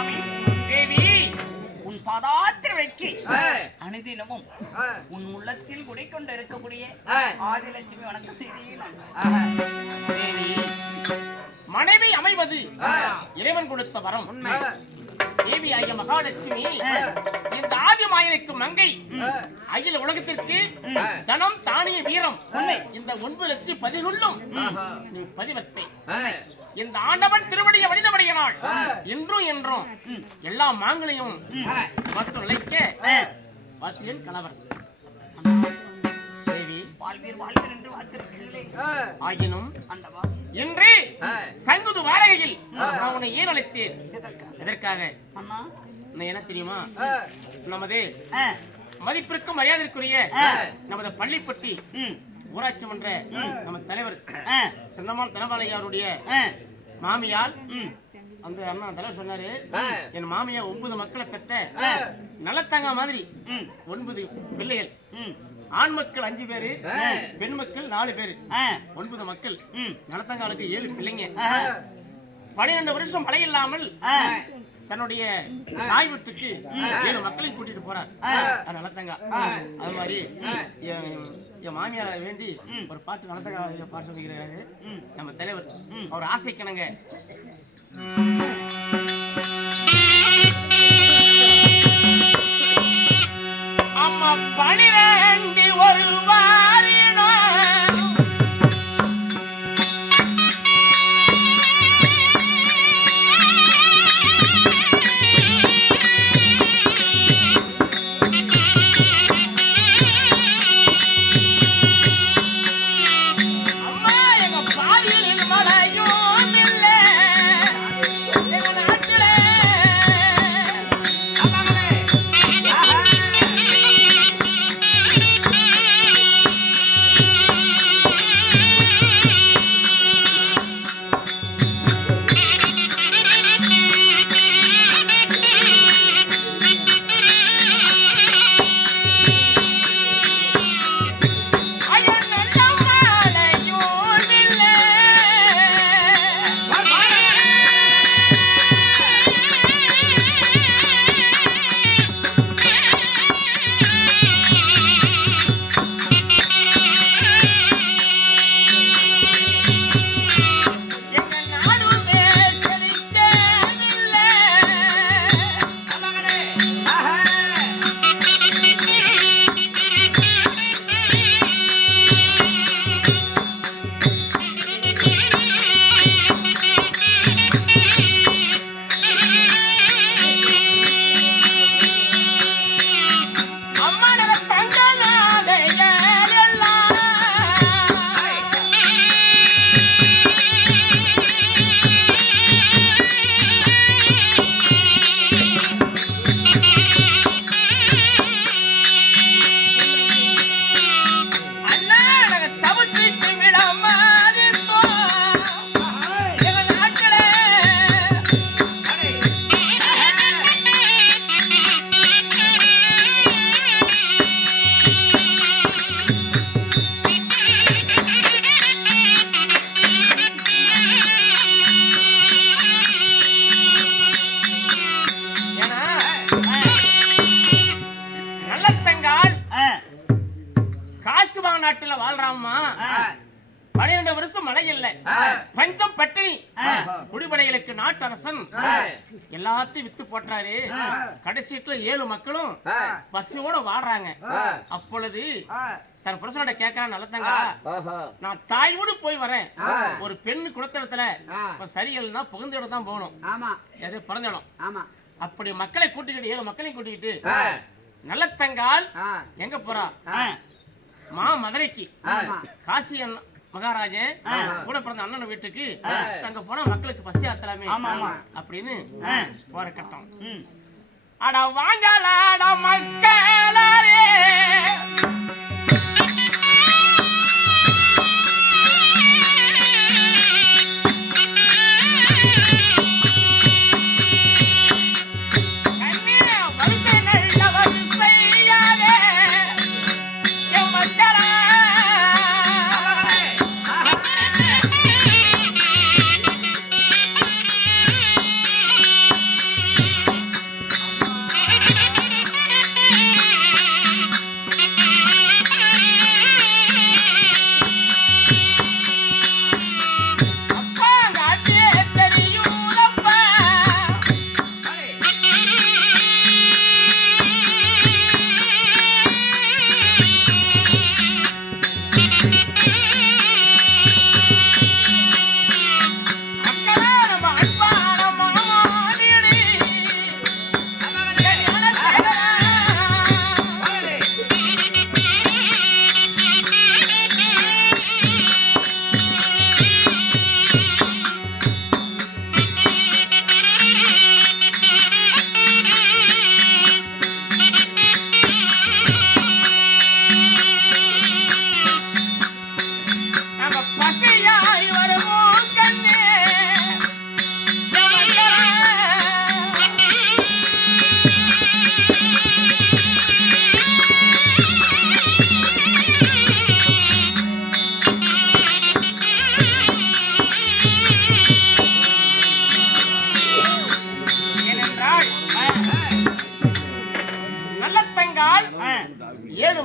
சுவாமி தேவி உன் பாதாத்திர வைக்கி அனுதினமும் உன் உள்ளத்தில் குடிக்கொண்டு இருக்கக்கூடிய ஆதிலட்சுமி வணக்க செய்தியில் தேவி மனைவி அமைவது இறைவன் கொடுத்த வரம். உண்மை. தேவி ஆகிய மகாலட்சுமி இந்த ஆதிமாயனுக்கு மங்கை, அகில உலகத்திற்கு தனம் தானிய வீரம். இந்த 9 லட்சம் பதிலுள்ளும் நீ பதிவத்தை இந்த ஆண்டவன் திருவடியை வழிதபடியினாள் என்றும் என்றும் எல்லா மாங்களையும் மற்றும் நிலைக்க வாத்தியன் கணவர் ஆகினும் இன்று சங்குது வாடகையில் நான் உன்னை ஏன் அழைத்தேன்? எதற்காக என்ன தெரியுமா? நமது மதிப்பிற்கும் மரியாதைக்குரிய நமது பள்ளிப்பட்டி ஊராட்சி மன்ற நம்ம தலைவர் சின்னம்மாள் தனபாலையாருடைய மாமியார் அந்த அண்ணா தலைவர் சொன்னாரு, என் மாமியா 9 மக்களை பெத்த நல்லத்தங்க மாதிரி 9 பிள்ளைகள். ஆண் மக்கள் 5 பேரு, பெண் மக்கள் 4 பேரு, 9 மக்கள். நடத்தங்காலுக்கு 7 பிள்ளைங்க. 12 வருஷம் மழை இல்லாமல் தன்னுடைய தாய் வீட்டுக்கு 7 மக்களையும் கூட்டிட்டு போறார் நடத்தங்கா. அது மாதிரி என் மாமியார வேண்டி ஒரு பாட்டு நடத்தங்கா பாட்டு சொல்லிக்கிறாரு நம்ம தலைவர். அவர் ஆசைக்கணங்க அம்மா 12 ஒரு வாரினோ நாட்டுல வாழ்றாமா. 12 வருஷம் மழை இல்ல, பஞ்சம் பட்டினி. குடிபடைகளுக்கு நாட்டு அரசன் எல்லாத்தையும் வித்து போட்டாரு. கடைசியில 7 மக்களும் பசியோட வாழ்றாங்க. அப்பொழுது தன் புருஷனோட கேட்கறான், நல்லதங்க நான் தாய் வீடு போய் வரேன், ஒரு பெண்ணு குளத்திடத்துல சரியில்லைன்னா புகுந்த இடம் தான் போகணும், எது பிறந்த இடம். அப்படி மக்களை கூட்டிக்கிட்டு 7 மக்களையும் கூட்டிக்கிட்டு நல்லத்தங்கால் எங்க போறா? மதுரைக்கு காசி மகாராஜன் கூட பிறந்த அண்ணன் வீட்டுக்கு அங்க போனா மக்களுக்கு பசி ஆத்தலாமே அப்படின்னு போற கட்டம். அட வாங்கலாட மக்களே,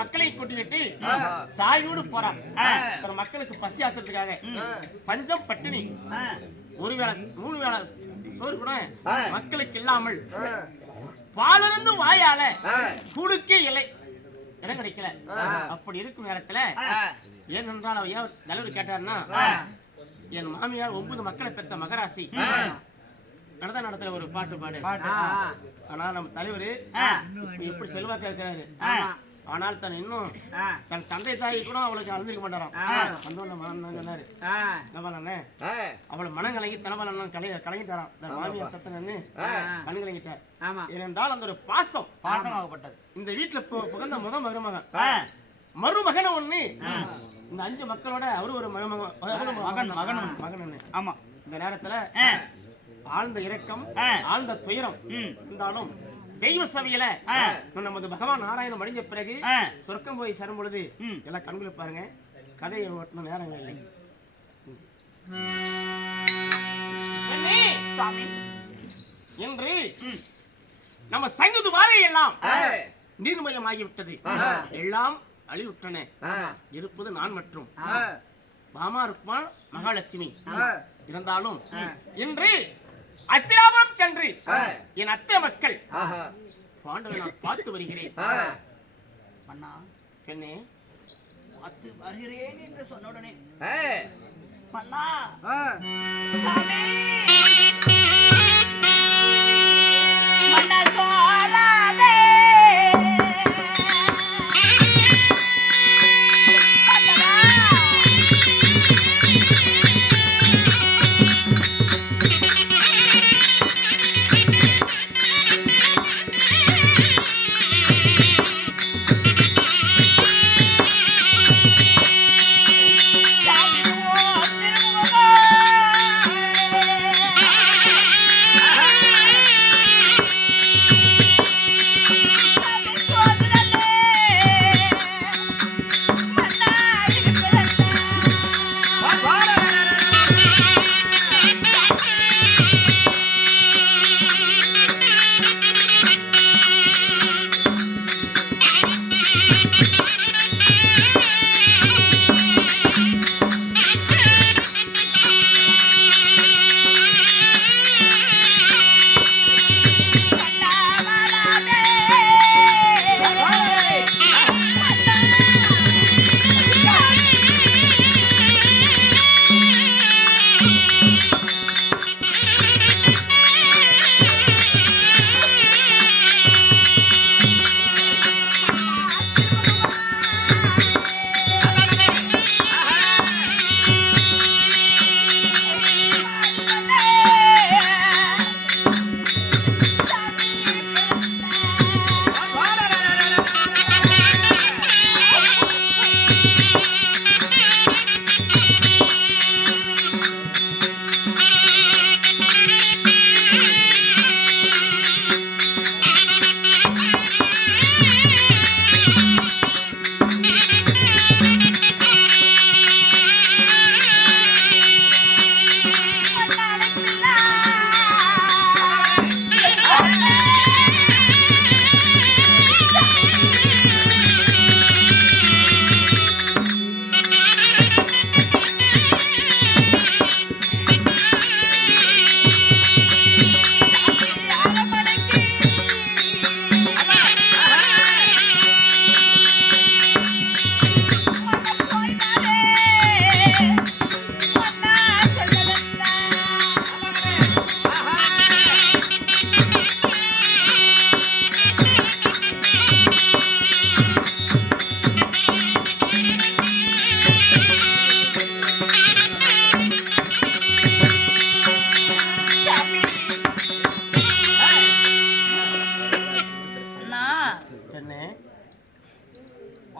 மக்களை கூட்டிக்கிட்டு தாயோடு போறான். மக்களுக்கு பசி ஆத்துறதுக்காக பஞ்சம் பட்டினி, ஒருவேளை 3 வேளை சோறு கூட மக்களுக்கு இல்லாமல் பாலிருந்து வாயால குடுக்க இடம் கிடைக்கல. அப்படி இருக்கும் நேரத்துல ஏனென்றால் அவர் தலைவர் கேட்டாருன்னா, என் மாமியார் 9 மக்களை பெற்ற மகராசி நடந்த நடத்துல ஒரு பாட்டு பாடு. ஆனா நம்ம தலைவர் எப்படி செல்வாக்கா இருக்கிறாரு, ஆனால் தன் இன்னும் தன் தந்தை தாய் கூட அவளுக்கு அறிந்திருக்க மாட்டாராம். சொன்னாரு அவளை மனம் கலங்கி தலைவன் கலங்கிட்டாராம். மாமியார் சத்த நின்று கண் கலங்கிட்டார். ஏனென்றால் அந்த ஒரு பாசமாகப்பட்டது. இந்த வீட்டுல புகழ்ந்த மருமகன ஒண்ணு இந்த 5 மக்களோட அவரு ஒரு மகன். ஆமா, இந்த நேரத்துல ஆழ்ந்த இரக்கம், ஆழ்ந்த துயரம் இருந்தாலும் தெய்வ சபையில நமது பகவான் நாராயணன் அடைஞ்ச பிறகு சொர்க்கம் போய் சேரும் பொழுது எல்லாம் கண்களை பாருங்க. கதையை ஓட்டின நேரங்கள் இல்லை. இன்று நம்ம சங்குது வாரை எல்லாம் நீர்மயமாகிவிட்டது. எல்லாம் அழிவுற்றன. இருப்பது நான் மற்றும் மாமா ருக்மான் மகாலட்சுமி. இருந்தாலும் இன்று அஸ்திராபுரம் சென்று என் அத்தை மக்கள் பாண்டவை நான் பார்த்து வருகிறேன். அண்ணா பெண்ணே, பார்த்து வருகிறேன் என்று சொன்ன உடனே அண்ணா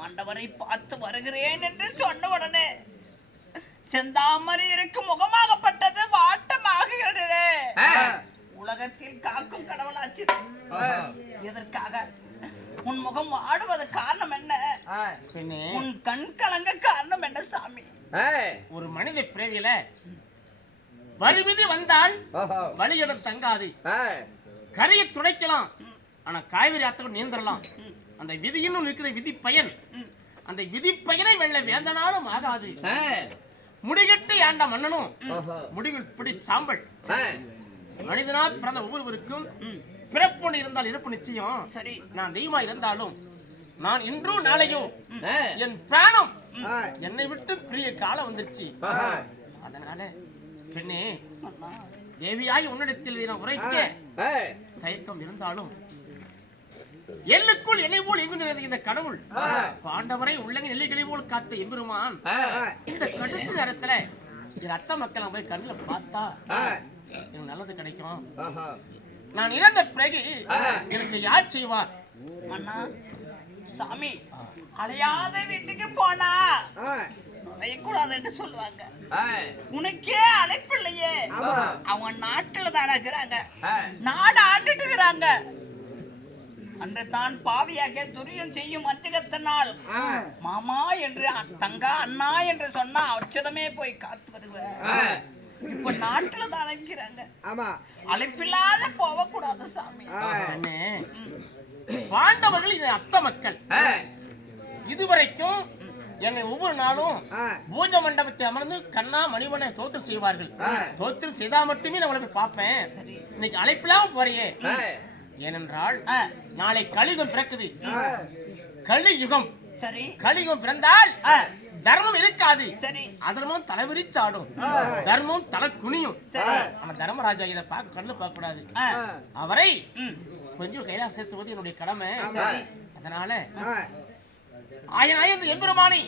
ஆண்டவரை பார்த்து வருகிறேன் என்று சொன்ன உடனே செந்தாமரை இருக்கும் முகமாகப்பட்டது வாட்டமாகிறது. உலகத்தில் காக்கும் கடவுளாச்சு. எதற்காக உன் முகம் ஆடுவது காரணம் என்ன? உன் கண் கலங்க காரணம் என்ன சாமி? ஒரு மனித பிறவியில வருவிதி வந்தால் வழியிடம் தங்காது. கரையை துடைக்கலாம், ஆனா காய்கறி ஆத்தோடு நீந்தரலாம். அந்த விதியினும் இருக்கிற விதி பயன், அந்த விதி பயனை வெல்ல வேந்தனாலும் ஆகாது. முடிகட்டு ஆண்ட மன்னனும் முடிவில் பிடி சாம்பல். மனிதனா பிறந்த ஒவ்வொருவருக்கும் பிறப்பு இருந்தால் இறப்பு நிச்சயம். சரி, நான் தெய்வமா இருந்தாலும் நான் இன்றும் நாளையும் என் பிராணம் என்னை விட்டு பிரிய காலம் வந்துருச்சு. அதனால பெண்ணே, தேவியாய் உன்னிடத்தில் நான் உரைக்க தயக்கம் இருந்தாலும் எல்லுக்குள் என்னை போல் எங்கு இந்த கடவுள் பாண்டவரை உள்ளங்க நெல்லிகளை போல் காத்த எம்பெருமான் இந்த கடைசி நேரத்துல என் அத்த மக்களை போய் கண்ணுல பார்த்தா எனக்கு நல்லது கிடைக்கும். நான் இறந்த பிறகு எனக்கு யார் செய்வார்? அண்ணா சாமி, அலையாத வீட்டுக்கு போனா வைக்கூடாது என்று சொல்லுவாங்க. உனக்கே அழைப்பு இல்லையே. அவங்க நாட்டுல தான் இருக்கிறாங்க, நாடு ஆண்டுட்டு இருக்கிறாங்க. அன்று தான் பாவியாக துரியம் செய்யும் அச்சகத்தினால் மாமா என்று தங்கா அண்ணா என்று சொன்னா அச்சதமே போய் காத்து வருவேன். இப்ப நாட்டுல தான் அழைக்கிறாங்க. அழைப்பில்லாத போகக்கூடாது சாமி. பாண்டவர்கள் என் அத்த மக்கள். இதுவரைக்கும் என்னை ஒவ்வொரு நாளும் பூஜை மண்டபத்தை அமர்ந்து கண்ணா மணிவனை தோத்திரம் செய்வார்கள். தோத்திரம் செய்தா மட்டுமே நான் உனக்கு பார்ப்பேன். இன்னைக்கு அழைப்பில்லாம போறியே, ஏனென்றால் நாளை கலியுகம் பிறக்குது. கலியுகம். சரி, கலியுகம் பிறந்தால் தர்மம் இருக்காது. சரி, அதர்மம் தலைவிரிச்சாடும், தர்மம் தலை குனியும். ஆனா தர்மராஜா இதை பார்க்க கண்ணு பார்க்க கூடாது. அவரை கொஞ்சம் கைலாசம் சேர்த்துவது என்னுடைய கடமை. அதனால ஆயனாய எம்பெருமானை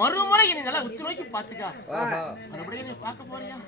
மறுமுறை என்னை நல்லா உச்சி நோக்கி பார்த்துக்கா. மறுபடியும் நீ பார்க்க போறியா?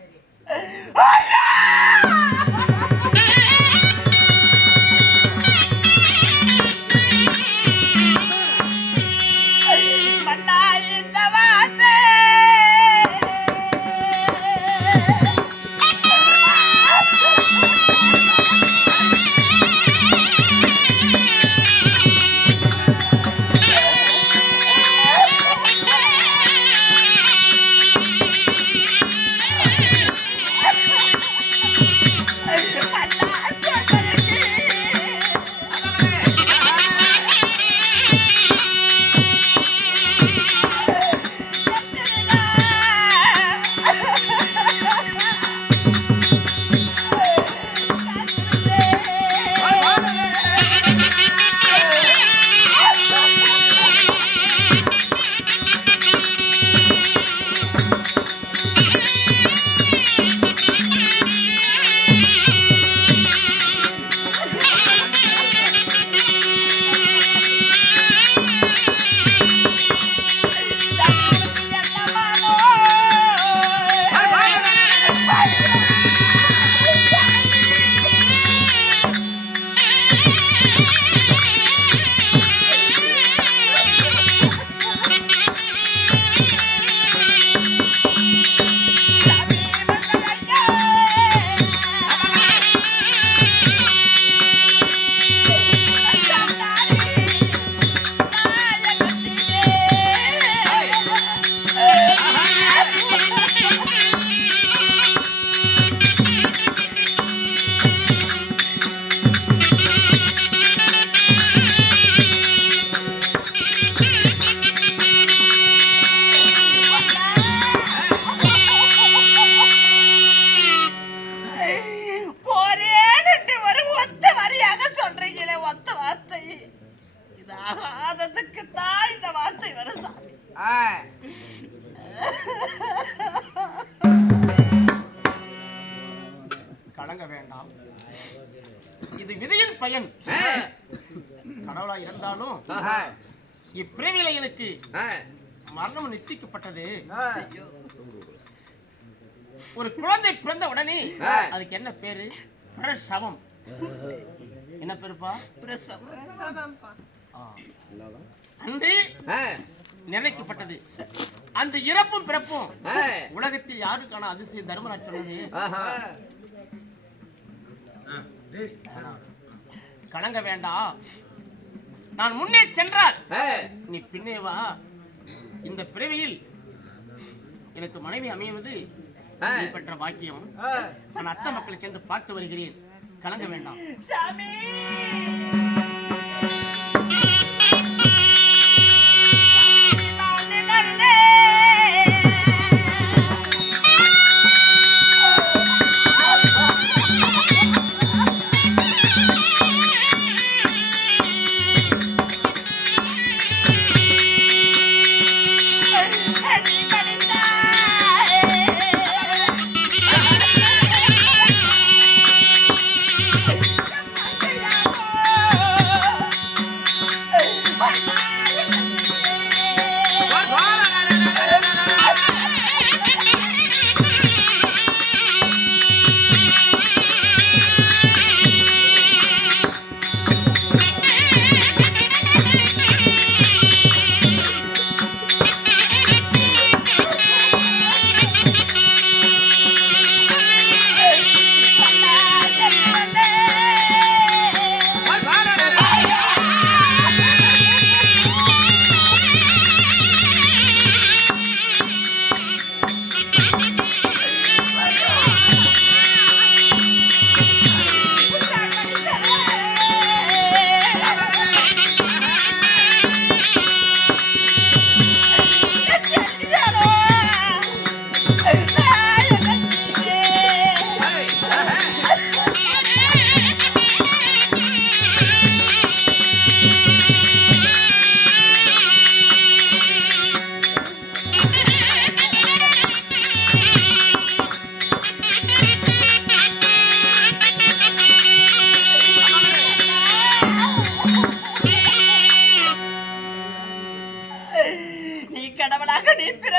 கலங்க வேண்டாம், இது விதியின் பயன். கடவுளா இருந்தாலும் இப்பிரவியில எனக்கு மரணம் நிச்சயிக்கப்பட்டது. ஒரு குழந்தை பிறந்த உடனே அதுக்கு என்ன பேரு? பிரசவம். என்ன பேருப்பா? பிரசவம். அன்று நினைக்கப்பட்டது. அந்த இறப்பும் பிறப்பும் உலகத்தில் யாருக்கான அதிசயம் தர்மராஜ் சொன்னது. கலங்க வேண்டாம், நான் முன்னே சென்றால் நீ பின்னே வா. இந்த பிறவியில் எனக்கு மனைவி அமைவது பெற்ற பாக்கியம். நான் அத்த மக்களை சென்று பார்த்து வருகிறேன். கலங்க வேண்டாம்.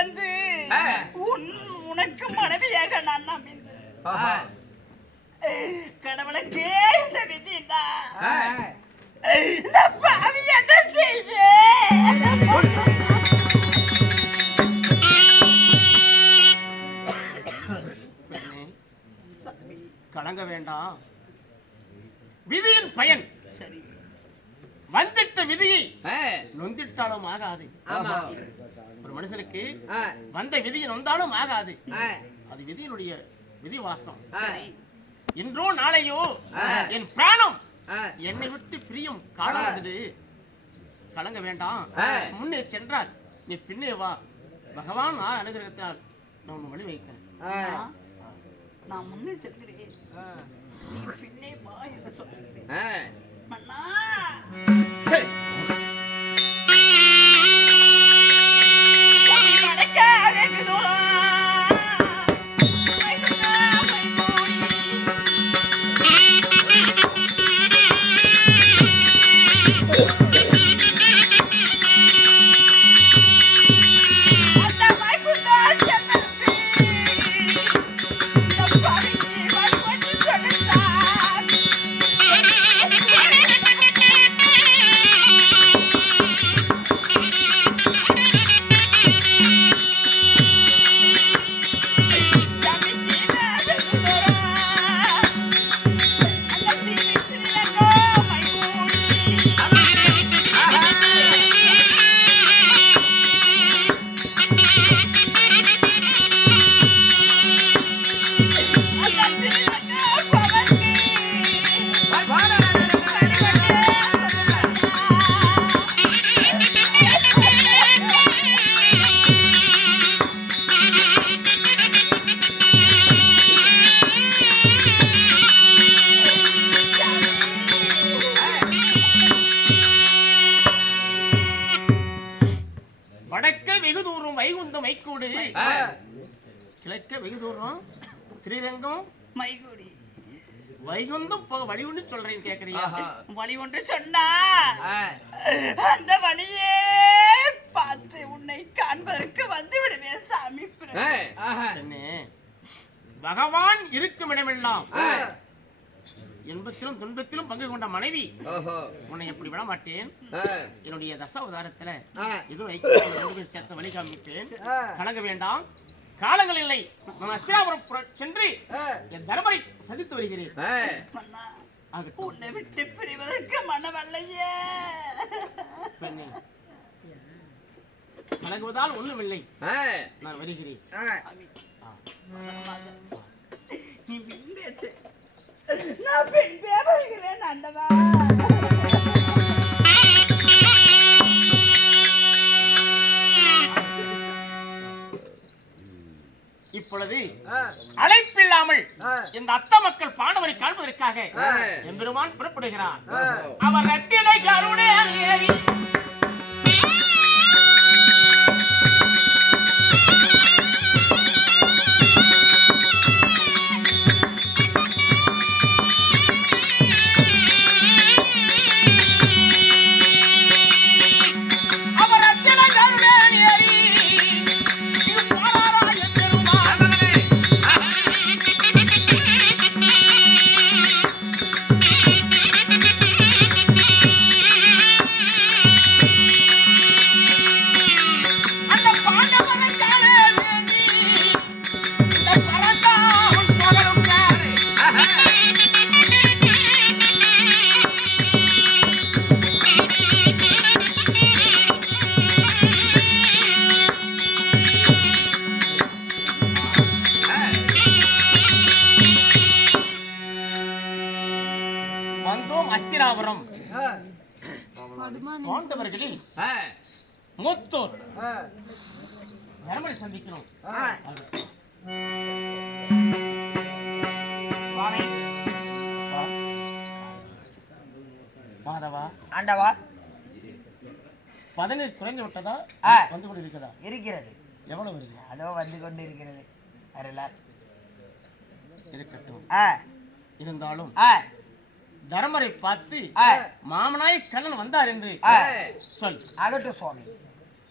பிறந்து உனக்கு மனைவியாக நான் நம்பினேன். கடவுளுக்கே இந்த விதிடா. இந்த பாவி என்ன செய்வேன்? கலங்க வேண்டாம். விதியின் பயன் வந்துட்ட விதியை நொந்திட்டாலும் ஆகாது. ஒரு மனுஷனுக்கு வந்த விதியை நொந்தாலும் ஆகாது. அது விதியினுடைய விதிவாசம். இன்றோ நாளையோ என் பிராணம் என்னை விட்டு பிரியும் காலம் வந்தது. கலங்க வேண்டாம். முன்னே சென்றால் நீ பின்னே வா. பகவான் நான் அனுகிரகத்தால் நான் உன்னை வழி வைக்கிறேன். நான் முன்னே செல்கிறேன், நீ பின்னே வா என்று சொல்கிறேன். மன்னா கிழக்க வெகு தூரம் ஸ்ரீரங்கம் மைகுடி வைகுந்தம் போக வழி ஒன்று சொல்றேன் கேக்குறீங்க. வழி ஒன்று சொன்னா அந்த வழியே பார்த்து உன்னை காண்பதற்கு வந்து விடுவேன் சாமி. பகவான் இருக்கும் இடமெல்லாம் இன்பத்திலும் துன்பத்திலும் பங்கு கொண்ட மனைவி உன்னை எப்படி விட மாட்டேன். என்னுடைய தசாவதாரத்துல இது சேர்த்த வழி காமிப்பேன். கலங்க வேண்டாம். காலங்கள் இல்லை. நான் அஸ்தினாபுரம் சென்று என் தர்மரை சந்தித்து வருகிறேன். உன்னை விட்டு பிரிவதற்கு மனவல்லையே. பெண்ணே, கலங்குவதால் ஒண்ணுமில்லை. நான் வருகிறேன். நீ பின் பேசு, நான் பின் பேசுகிறேன். அண்டவா இப்பொழுது அழைப்பில்லாமல் இந்த அத்த மக்கள் பாண்டவரை காண்பதற்காக எம்பெருமான் புறப்படுகிறார். அவர் ரத்தினை கருணை ஏறி அஸ்தினாபுரம் பாண்டவர்களில் மூத்தோர் தர்மரை சந்திக்கணும். மாதவா ஆண்டவா, பதநீர் குறைந்து விட்டதா? வந்து கொண்டு இருக்கிறதா? இருக்கிறது. எவ்வளவு இருக்கு? அதோ வந்து கொண்டு இருக்கிறது. இருக்கட்டும். இருந்தாலும் தர்மரை பார்த்து மாமனாய் கண்ணன் வந்தார் என்று சொல். ஆகட்டும் சுவாமி.